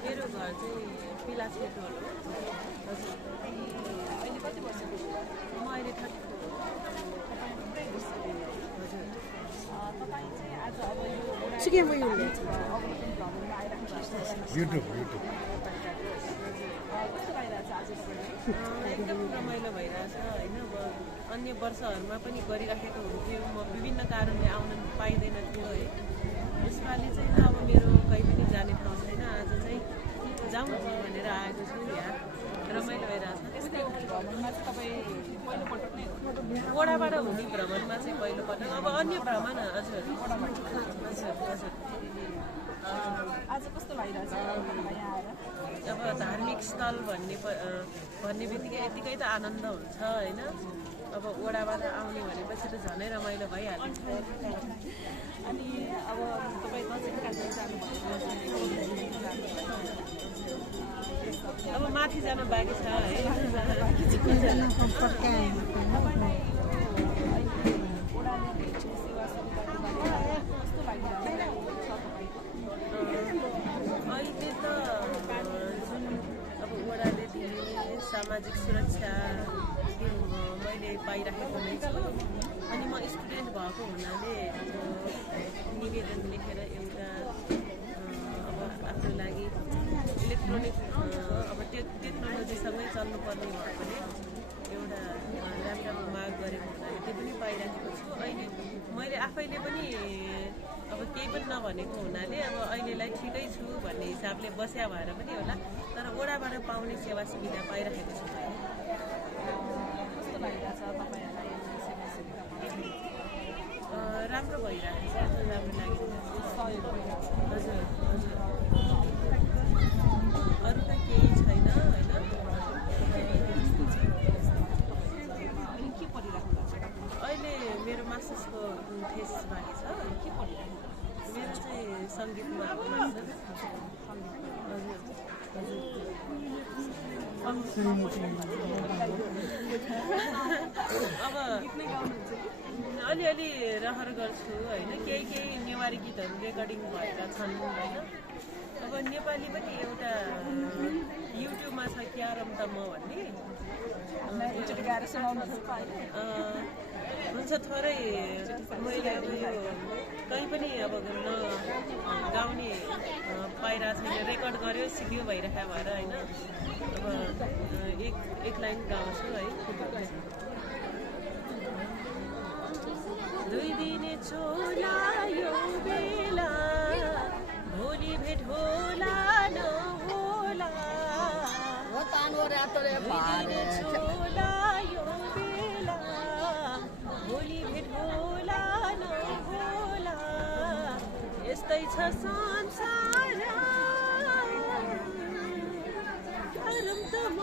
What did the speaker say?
मेरो घर चाहिँ पिलासेटो हो। हजुर अहिले कति वर्षको? म अहिले 34 हो। हजुर तपाईँ चाहिँ आज अब यो सुके म यो युट्युब कस्तो भइरहेछ आज तपाईँले? एकदम रमाइलो भइरहेछ होइन। अब अन्य वर्षहरूमा पनि गरिराखेको हुन्थ्यो, म विभिन्न कारणले आउन पाइँदैन थियो है। यसपालि चाहिँ अब मेरो कहीँ पनि जाने ठाउँ छैन, आज चाहिँ जाउँ भनेर आएको छु यहाँ। रमाइलो भइरहेछ। त्यस्तै भ्रमणमा चाहिँ तपाईँ पहिलोपटक नै हो? ओडाबाट हुने भ्रमणमा चाहिँ पहिलोपटक। अब अन्य भ्रमण हजुर हजुर। आज कस्तो लागिरहेछ यहाँ आएर? अब धार्मिक स्थल भन्ने बित्तिकै यतिकै त आनन्द हुन्छ होइन। अब ओडाबाट आउने भनेपछि त झनै रमाइलो भइहाल्छ। अनि अब तपाईँ नजिकका जानुभयो, अब माथि जानु बाँकी छ है। अहिले त जुन अब ओडाले दिने सामाजिक सुरक्षा मैले पाइराखेको नै छु। अनि म स्टुडेन्ट भएको हुनाले निवेदन लेखेर एउटा अब आफ्नो लागि इलेक्ट्रोनिक अब टेक्नोलोजीसँगै चल्नुपर्ने भएकोले एउटा ल्यापटप माग गरेको हुनाले त्यो पनि पाइराखेको छु। अहिले मैले आफैले पनि अब केही पनि नभनेको हुनाले अब अहिलेलाई ठिकै छु भन्ने हिसाबले बस्या भएर पनि होला, तर ओडाबाट पाउने सेवा सुविधा पाइराखेको छु। कस्तो लागिरहेछ तपाईँहरूलाई सेवा सुविधा? राम्रो भइरहेको छ, राम्रो लागिरहेको छ। हजुर हजुर अरू त केही छैन होइन। के पढिराख्नु भएको छ? अहिले मेरो मास्टर्सको थेसिस बाँकी छ। के पढिराख्नु? मेरो चाहिँ सङ्गीतमा मास्टर्स। हजुर अब अलिअलि रहर गर्छु होइन। केही नेवारी गीतहरू रेकर्डिङ भएका छन् होइन। अब नेपाली पनि एउटा युट्युबमा छ क्यारम त म भन्ने, एकचोटि गाएर सुनाउनु हुन्छ। थोरै मैले अब यो कहीँ पनि अब गाउने पाइरहेको छैन, रेकर्ड गर्यो सिक्यो भइरहेको भएर होइन। अब एक लाइन गाउँछु है। दुई दिने चोला यो बेला, भोलि भेट होला नहोला। दुई दिने चोला यो बेला, भोलि भेट होला नहोला। यस्तै छ संसार त म